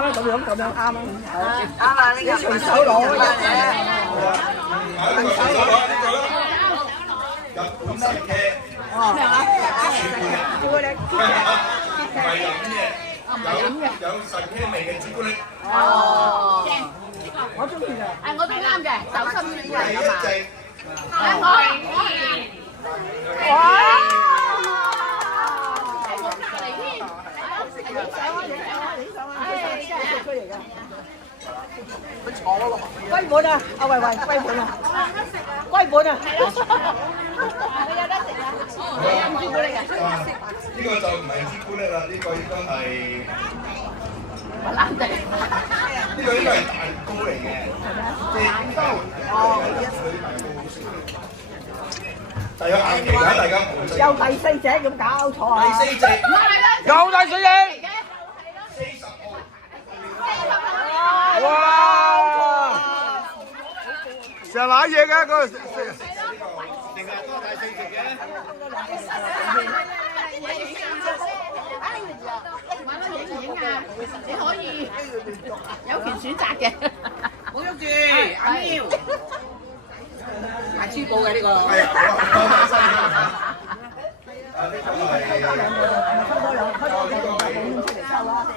啦，咁樣啱啦。啱啦，呢個隨手攞嘅嘢。呢個隨手攞呢個啦。日本神茄。哦。朱古力。唔係飲嘅，有神茄味嘅朱古力。哦。我中意㗎。我都啱嘅，手心呢個第一隻。我哇！歸本啊！阿慧慧，歸本啊！歸本啊！佢有得食啊！飲朱古力啊！呢個就唔係朱古力啦，呢個應該係白蘭地。呢個應該係蛋糕嚟嘅，即係蛋糕。哦，但有限期㗎，大家唔好食。有第四隻咁搞錯啊！第四隻。有第四隻。40號。哇！成日買嘢嘅嗰個。定係多第四隻嘅。影啊！你可以有權選擇嘅。唔好喐住，阿喵。大珠寶嘅呢個。係啊，好啊，多謝。啊，呢個係。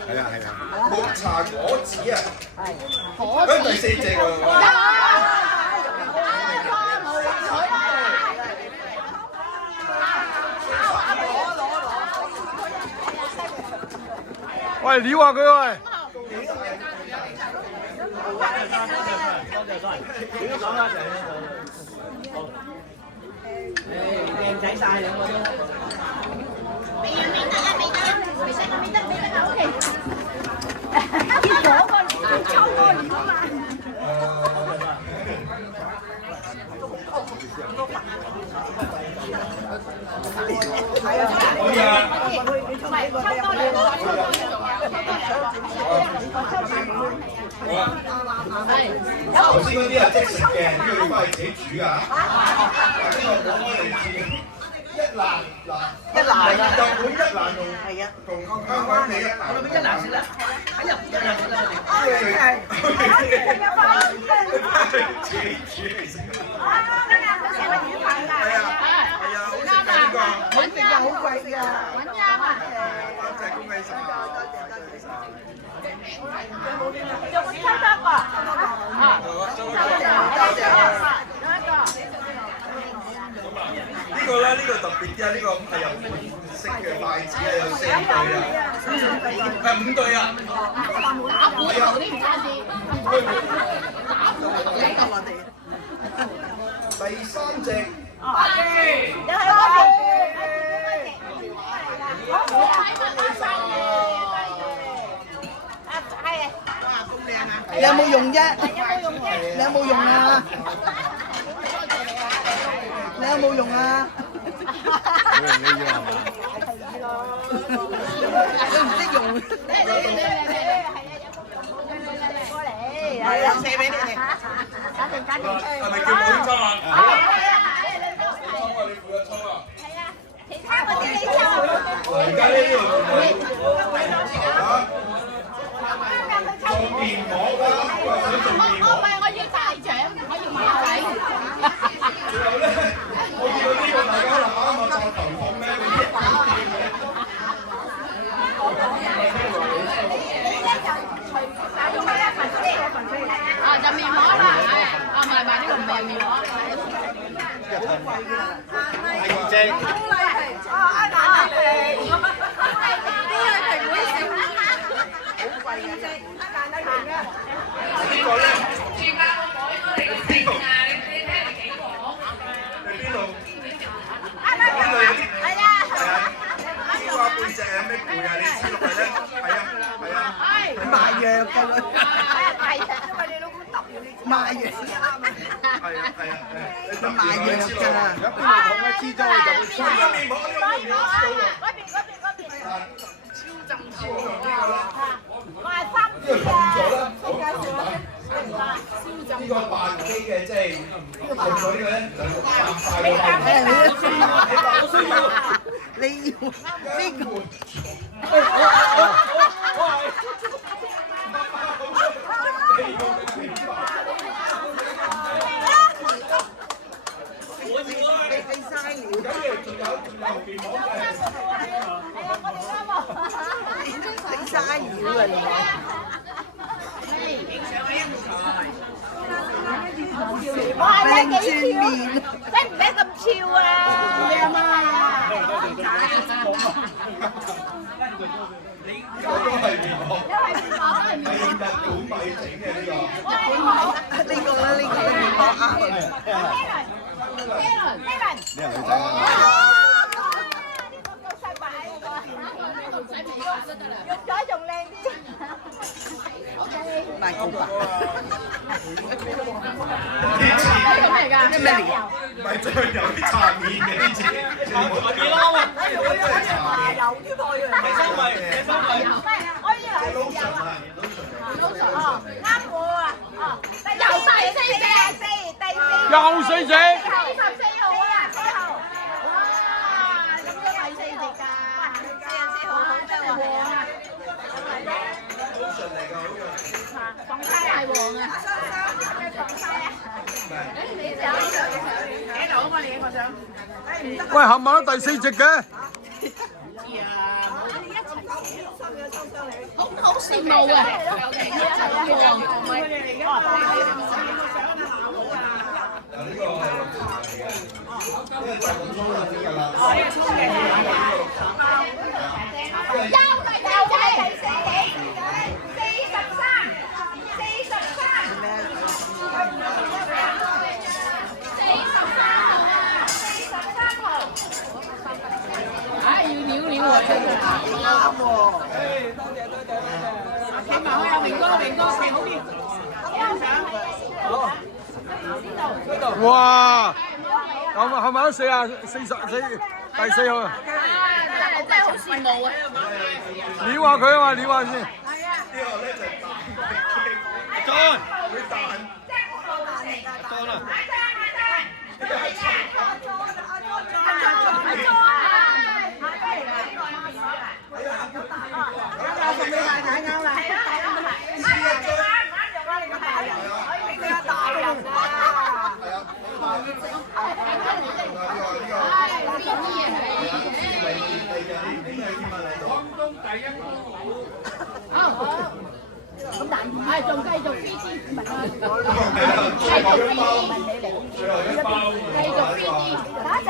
係啊係啊。綠茶果子啊。係。嗰第四隻喎。喂，撩下佢喂！靚仔晒兩個都。未得，OK。結果個抽個料啊嘛。頭先嗰啲係即食嘅，呢個要翻去自己煮啊！呢個我開嚟煮，一蘭嗱，日本一蘭同係啊，同香港嘅一蘭，我諗一蘭先啦，喺入一蘭先啦。自己煮嚟食。係啊，好食㗎呢個，穩定又好貴㗎。揾啱啊！多謝恭喜晒。仲會抽多個啊！呢個咧，呢個特別啲啊！呢個係日本式嘅筷子啊，有4對啊，係5對啊。打鼓頭啲唔差啲。第三隻。又係我哋。你有冇用啫？你有冇用啊？你有冇用啊？冇人理要係嘛？佢唔識用。係啊，借俾你哋。係咪叫冇抽啊？抽啊！你負責抽啊？其他嗰啲你抽。而家呢度嚇做面膜啦，想做面膜。我要大獎，我要馬仔。仲有咧，我見到呢個大家可能啱啊，就頭痛咧，嗰啲啊，就面膜啦，係啊，唔係呢個唔係面膜。係咁正。呢個咧，邊度？邊度？邊度有啲？係啊。呢個背脊有咩背啊？你黐落去咧？係啊，係啊。賣藥㗎啦。賣藥。係啊，係啊。賣藥㗎。有邊度同佢黐咗佢就會黐。呢個面膜，呢個面膜黐到㗎。呢個凍咗啦，呢個扮機嘅即係用咗呢個咧200塊喎。你要呢個？哇！你幾超？使唔使咁超啊？靚啊！都係面膜，係日本米整嘅呢個。呢個啦，呢個面膜啊。用咗仲靚啲。大高白。咩嚟㗎？咩嚟？唔係醬油啲茶面嘅呢次，茶面咯，真係茶面。油添喎，第三位，第三位。我以為油啊。哦，啱我啊！哦，又第四隻，又四隻。44號啊，4號。哇，咁都第4隻㗎。44號好咩喎？好順利㗎，好樣。放生大王啊！喂，冚唪唥都第4隻嘅。好羨慕啊！呢個係綠茶嚟嘅，呢個就咁沖啦，呢個啦。唉，要料料喎，真係啱喎。企埋去啊，明哥，企好啲。哇！冚唪唥都44，第4號。真係好羨慕啊！撩下佢啊嘛，撩下先。呢個咧就彈，會彈。得啦。咁但係仲繼續飛機問啊！最後一包，繼續飛機，等一陣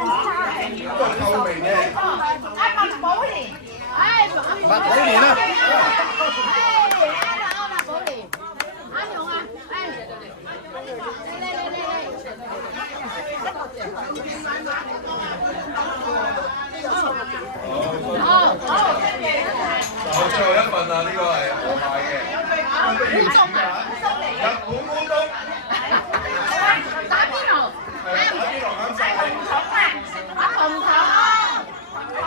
先都係透明嘅。麥寶蓮，麥寶蓮啊！麥寶蓮，啱用啊！好，最後一份啦，呢個係我買嘅。烏冬啊！日本烏冬。打邊爐？係打邊爐啱晒。紅糖。哇！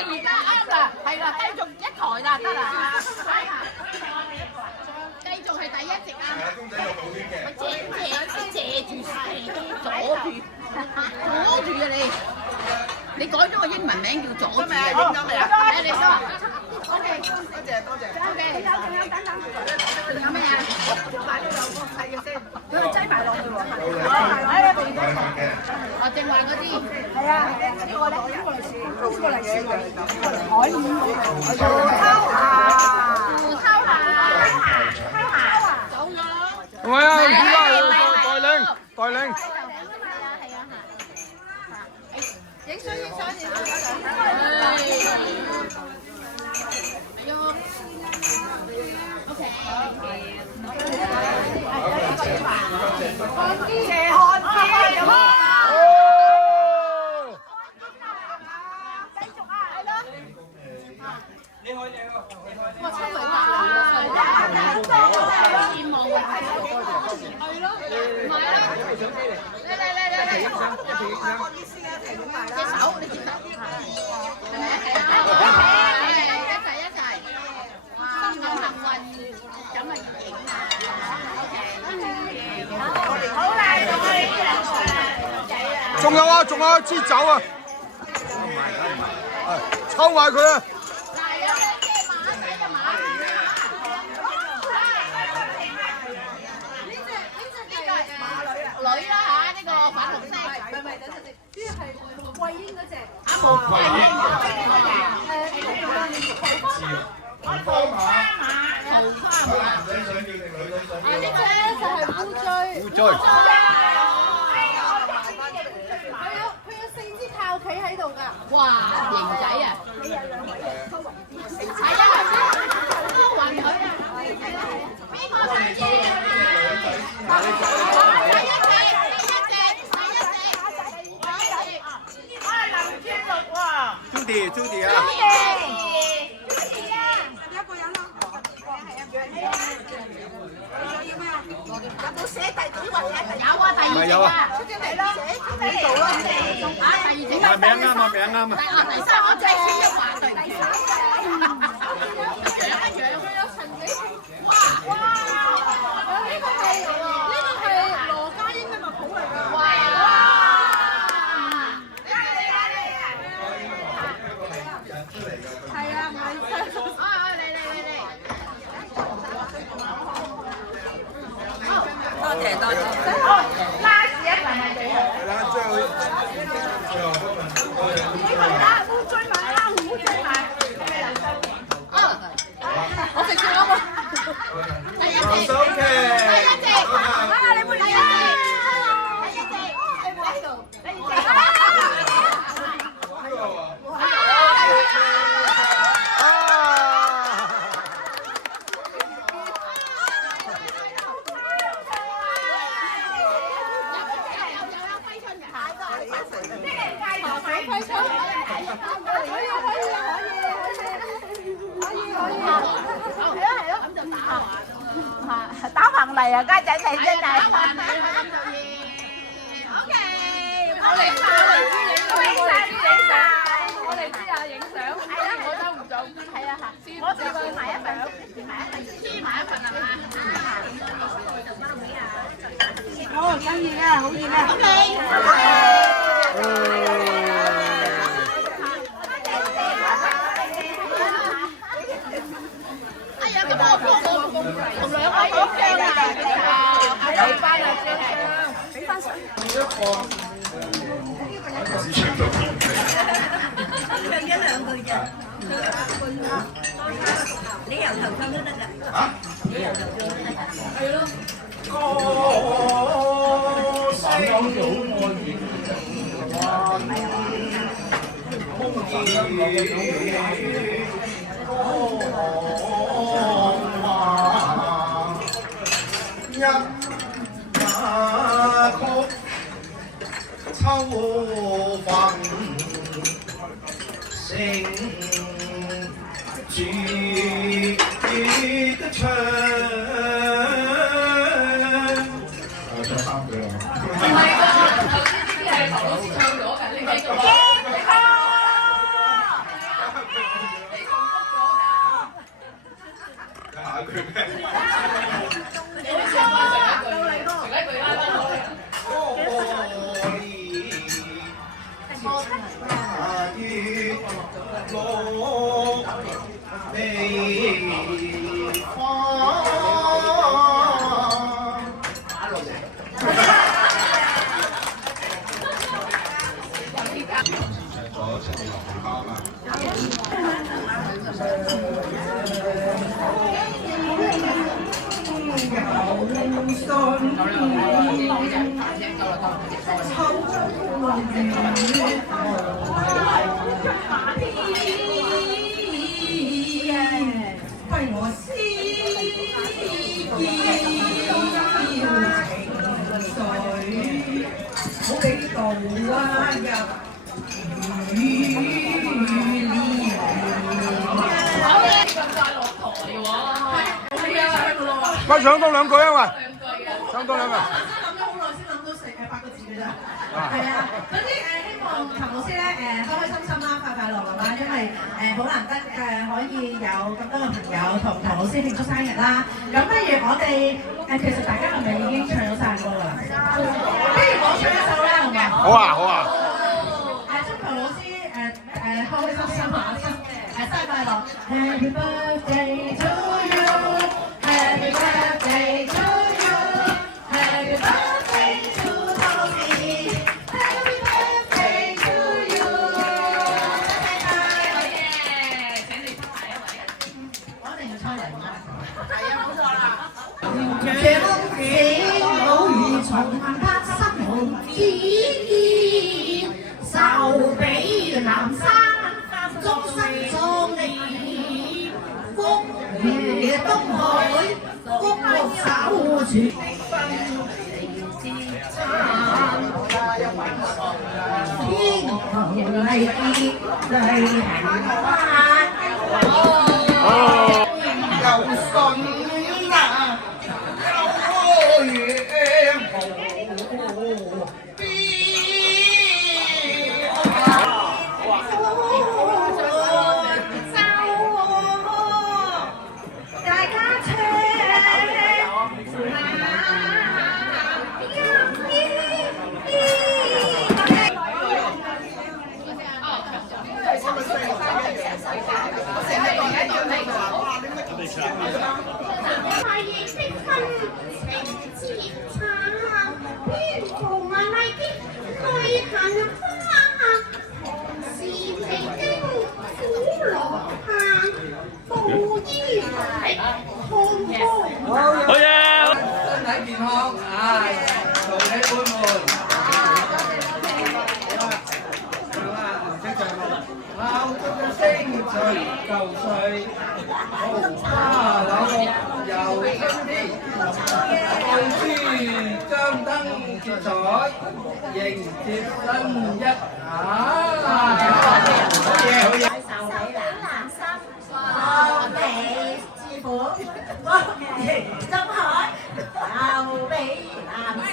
而家啱啦，係啦，繼續一台啦，得啦。繼續係第1隻啊！係啊，公仔肉好啲嘅。借住啊你！你改咗個英文名叫左住啊！影咗未啊？你都話 OK， 多謝多謝。OK，仲有咩啊？買呢兩個細嘅先，佢擠埋落去喎。大份嘅。我正話嗰啲係啊，呢個咧，呢個嚟試，呢個嚟試，海燕喎，偷下，走咗咯。唔係啊，而家代領。影相。OK。謝漢傑，繼續啊，係咯。哇，抽埋啦！羨慕啊！係咯，唔係啊！嚟，我意思嘅一齊咁買啦。隻手你接手，係咪啊？一齊，哇！咁幸運，咁咪影啊！OK，好啦，仲有一支酒啊！抽埋佢啊！女啦嚇，呢個粉紅色，唔係，等陣先，呢係桂英嗰隻，啊冇桂英，追。佢有4支炮企喺度㗎。哇，型仔啊！係啊，都暈佢啊！邊個3支？Judy 啊！唔係有啊，出嚟咯，呢度咯，名啱啊，名啱啊！第三我真係選咗華對第三，哇！呢個係羅家英嘅物譜嚟㗎。哇！係啊，唔係多謝多謝。拉屎一份係最好。係啦，最後嗰份。烏追埋啦，烏追埋。我食咗啊嘛。第一隻，你冇嚟啊！第一隻，喺度，你隻。打橫嚟啊，家仔你真係。OK， 我哋知啊，影相。係啊，我都唔做。係啊，我就黐埋一份，黐埋一份啊嘛。好，生意啊，好意啊。OK。同兩位影相啊！係俾翻啦，先係俾翻相。唱一兩句啫，你由頭唱都得㗎。啊？你由頭唱都得㗎。係咯。歌聲一馬曲秋風聲住的唱。唱3句啦。唔係喎，頭先呢啲係頭老師唱咗㗎，你繼續講。下一句咩？你唱啊！到你咯，一句啦，喂，唱多兩句啊喂，唱多兩句。諗咗好耐先諗到8個字嘅咋。係啊，總之希望陳老師咧開開心心啦，快快樂樂啦，因為好難得可以有咁多個朋友同陳老師慶祝生日啦。咁不如我哋其實大家係咪已經唱咗晒歌啦？不如我唱一首啦，好唔好？好啊，好啊。祝陳老師開開心心生日快樂 ，Happy birthday to you。Happy birthday to you, Happy birthday to Tommy, Happy birthday to you。請你出牌啊，我一定要出嚟。係啊，冇錯啦。長子好如財問他心無意義，就俾南山終身壯烈，風雨東海，福祿守住。天堂嚟結嚟平安。又信啊，又遠無邊。大家唱快意的分情節差，邊同埋麗的淚痕花，同是未經苦樂下，布衣嚟痛風。好嘢！身體健康，祝你滿滿。鬧鐘嘅聲隨舊歲，桃花柳綠又春天，愛珠張燈結彩，迎接新一下。好嘢好嘢！壽喜南山，我哋師傅，我哋深海，壽比南山。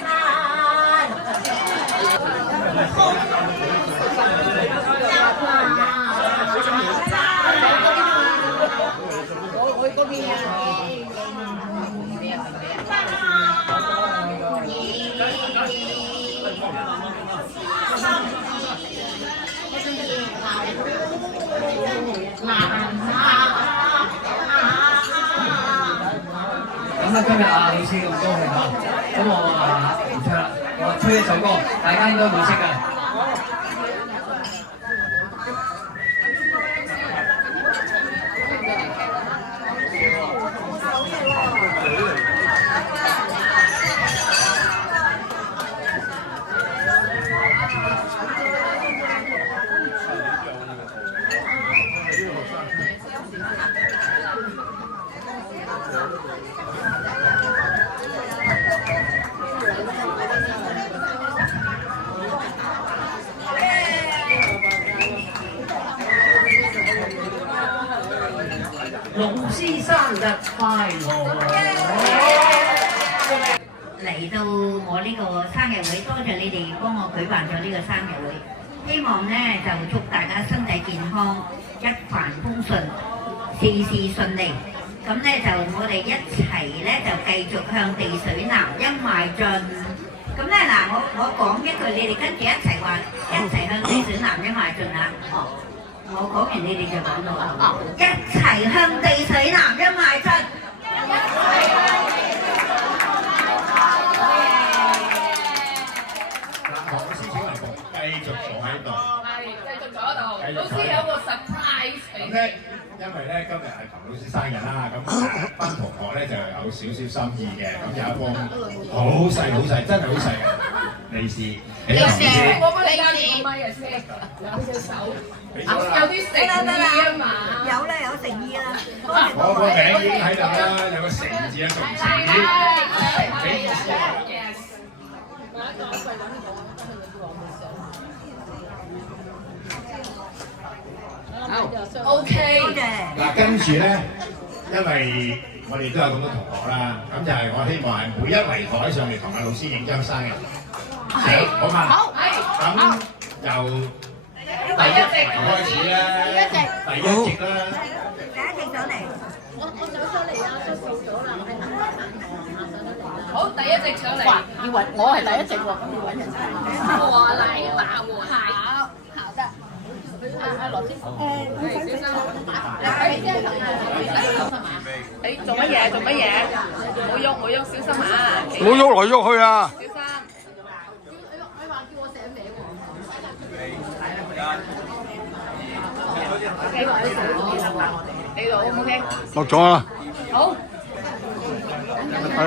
咁今日老師咁高興嚇，咁我唔唱啦，我吹一首歌，大家應該會識㗎。老師生日快樂！嚟到我呢個生日會，多謝你哋幫我舉辦咗呢個生日會。希望呢就祝大家身體健康，一帆風順，事事順利。咁呢就我哋一齊呢就繼續向地水南音邁進。咁呢嗱，我講一句，你哋跟住一齊話，一齊向地水南音邁進啊！我講完你哋就講到啦。一齊向地水南音邁進。何老師請留步，繼續坐喺度。繼續坐喺度。老師有個 surprise 俾你。因為咧今日係彭老師生日啦，咁班同學咧就有少少心意嘅，咁有一封好細好細，真係好細嘅利是，俾彭老師。我幫你加個咪啊先，有隻手，有啲誠意啊嘛。有啦，有誠意啦。我個名已經喺度啦，有個誠字啊，仲誠意，誠意意思。OK。嗱，跟住咧，因為我哋都有咁多同學啦，咁就係我希望係每一圍台上嚟同阿老師影張生日相，好嘛？好。咁由第一席開始啦，第一席啦。第一席上嚟。我上咗嚟啊，都做咗啦，係等翻銀行啊，上咗嚟啦。好，第一席上嚟。哇，以為我係第一席喎，咁要揾人上嚟。我嚟大和蟹。好的。阿羅先生，小生，你做乜嘢？做乜嘢？唔好喐，唔好喐，小心啊！唔好喐來喐去啊！小心。你話叫我寫名喎。呢度 O 唔 OK？落咗啦。好。係，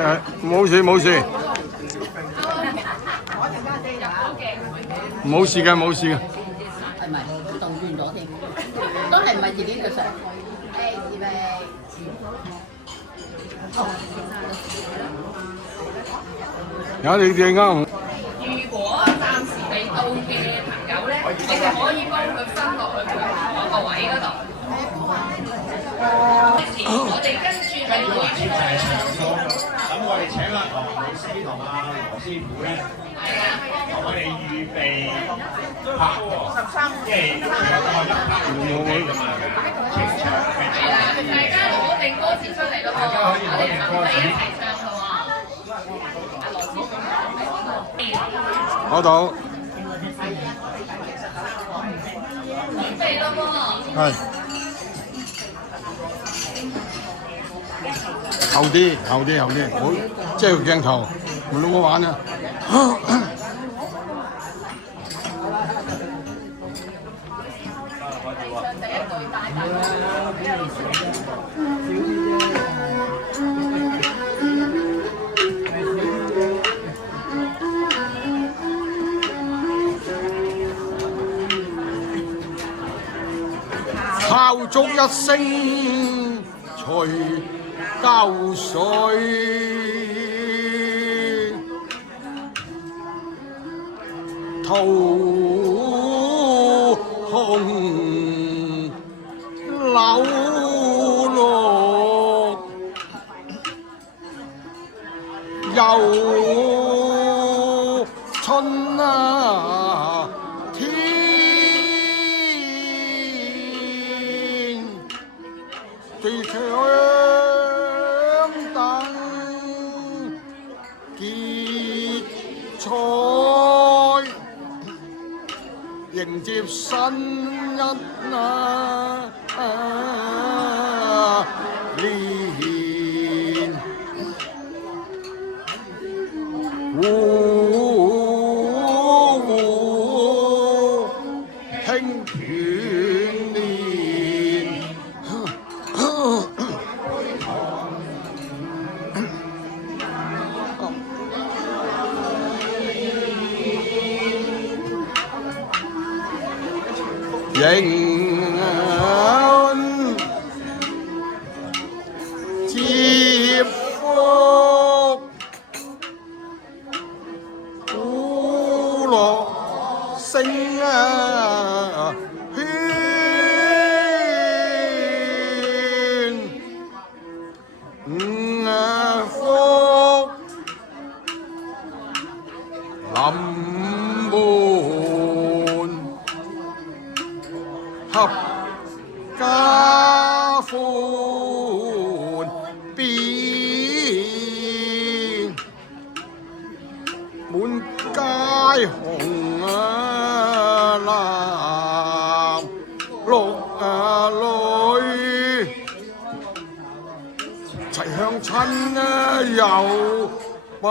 冇事冇事。冇事嘅，冇事嘅。係咪動轉咗添？都係唔係自己嘅相？預備。有你哋啱。如果暫時未到嘅朋友咧，你就可以幫佢分落去嗰個位嗰度。我哋跟住係會出咁我哋請阿唐老師同阿羅師傅咧，同我哋預備拍喎，即係有個一拍兩機咁啊，清場嘅。係啦，大家攞定歌詞出嚟咯喎，我哋準備一齊唱咯喎。阿羅師傅嗰度。準備咯喎。係。後啲，好，即係個鏡頭，唔攞我玩啊！炮竹一聲隨交水，桃紅柳綠，又春啊天，最強等結賽，迎接新一年。興團年，迎接福。鼓樂聲啊喧，福臨門，合家歡變。滿街紅啊藍綠啊綠，齊向親啊又拜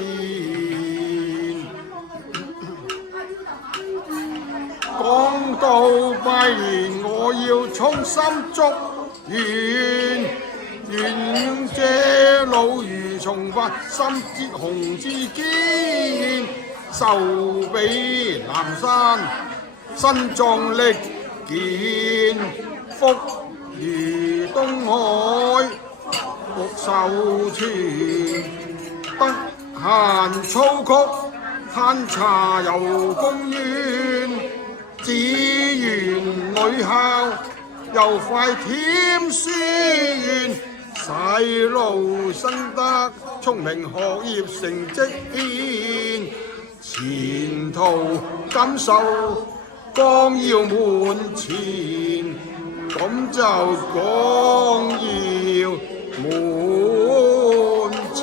年。講到拜年，我要衷心祝願。願這老如重發，心節紅志堅，壽比南山，身壯力健，福如東海，福壽全。得閒操曲，嘆茶遊公園，只願女校又快添書院。細路生得聰明，學業成績顯，前途錦繡光耀門前，咁就光耀門前。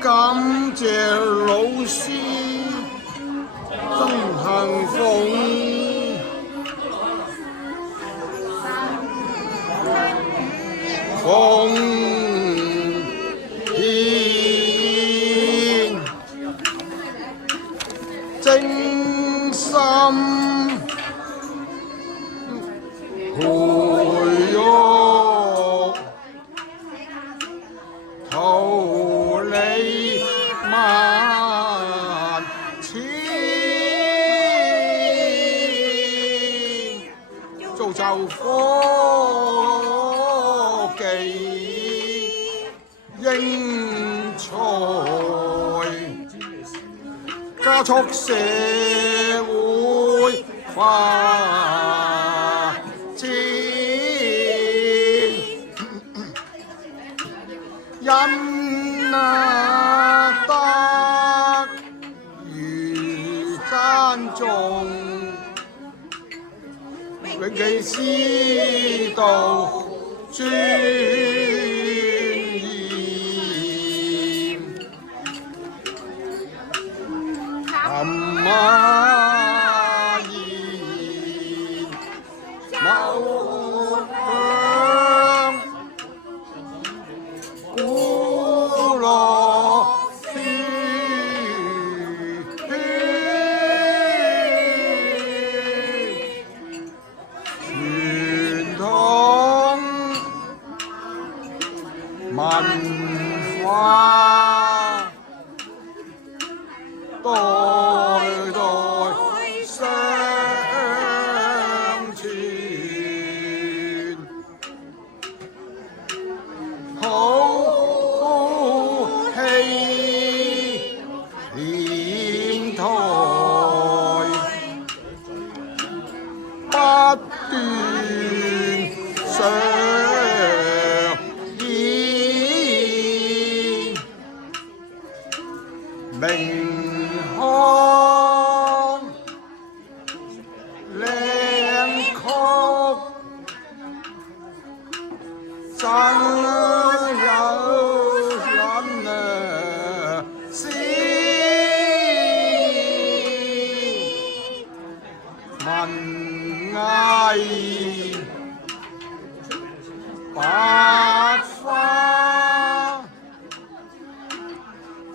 感謝老師真幸福。奉獻精心培育，造就科技英才，加速社會發展。因得如山重，永記師道尊嚴。琴馬言謀向古樂書傳統文化代代相傳，好戲連台不斷上演，明康靚曲真有人詩，文藝百花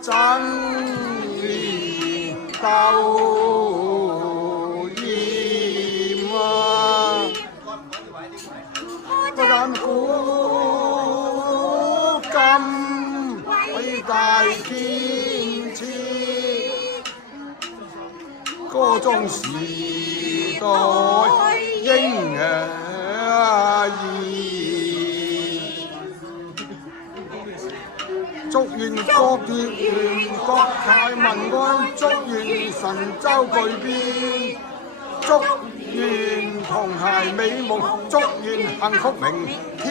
爭連鬥豔啊！不但古今偉大建設，歌中時代英義。祝願國鐵聯國泰民安，祝願神州巨變，祝願同諧美夢，祝願幸福明天，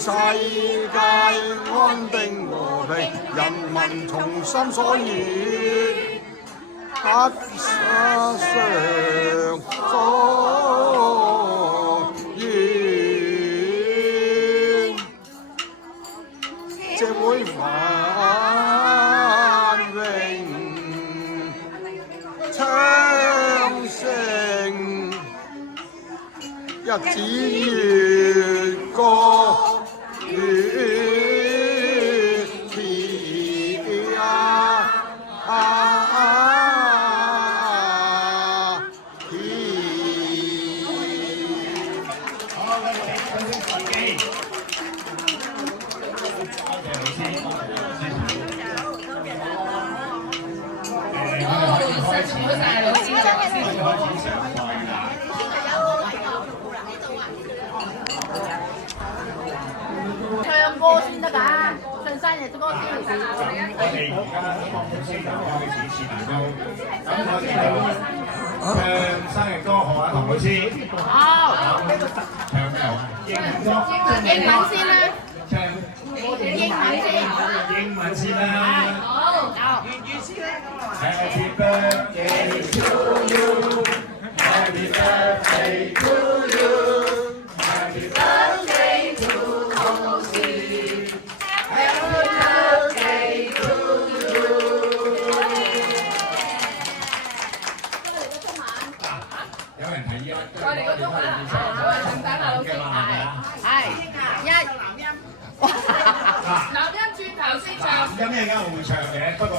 世界安定和平，人民從心所願，得上所願。社會繁榮昌盛，日子越過越甜啊！唱歌先得㗎，唱生日歌先。我哋而家黃老師就開始試蛋糕，咁我哋就唱生日歌好啊，黃老師。好。唱咩好？英文歌。英文先啦。唱英文先。英文先啦。好。粵語先咧。Happy birthday to you. Happy birthday to you. Happy birthday to Happy birthday to you。有人提議啊！我哋個中文啊，有人等下老師係男音轉頭先唱。男音一陣間我會唱嘅，不過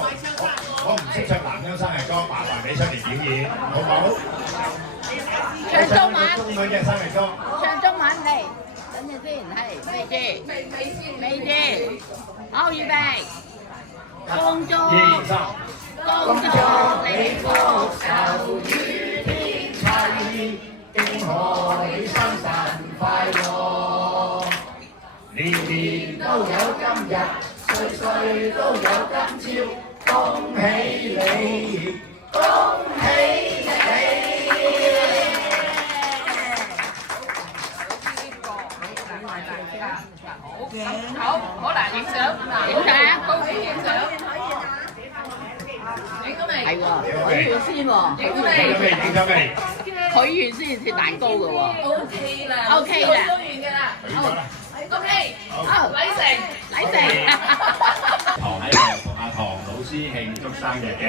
我唔識唱男音生日歌，麻煩你出嚟表演，好唔好？唱中文。中文嘅生日歌。唱中文嚟，等陣先，係未知。未知。好，預備。恭祝你福壽與天齊，敬賀日，歲歲都有今朝，恭喜你，恭喜你！好嗱，影相，影相，高處影相，影咗未？係喎，許願先喎，影咗未？影咗未？許願先切蛋糕嘅喎。OK 啦 OK 啦都完㗎啦。許咗啦。 OK，好，禮成，禮成。堂喺度同阿唐老師慶祝生日嘅，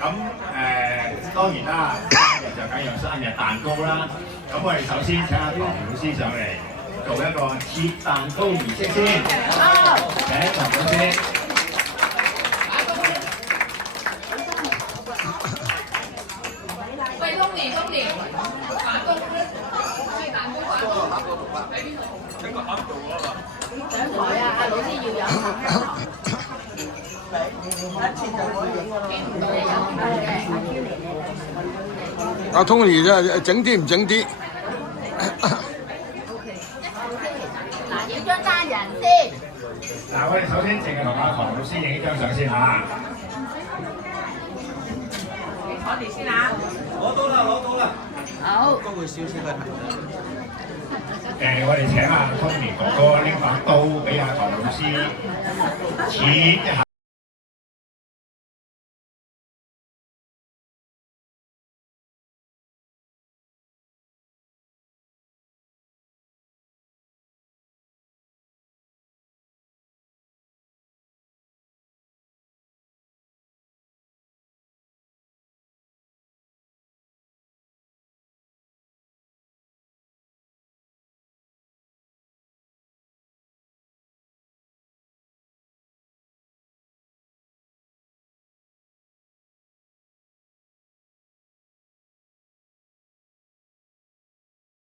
咁當然啦，生日就梗係有生日蛋糕啦。咁我哋首先請阿唐老師上嚟做一個切蛋糕儀式先。好，請唐老師。喂，Tony，打工咧，切蛋糕打工喺邊度？喺個盒度啊嘛。上台啊！阿老師要有。阿 Tony 啫，整啲唔整啲？嗱，影張單人先。嗱，我哋首先淨係同阿唐老師影張相先嚇。我哋先啊！攞到啦！好。都會少少嘅。我哋請阿 Tony 哥哥拎把刀俾阿唐老師切一下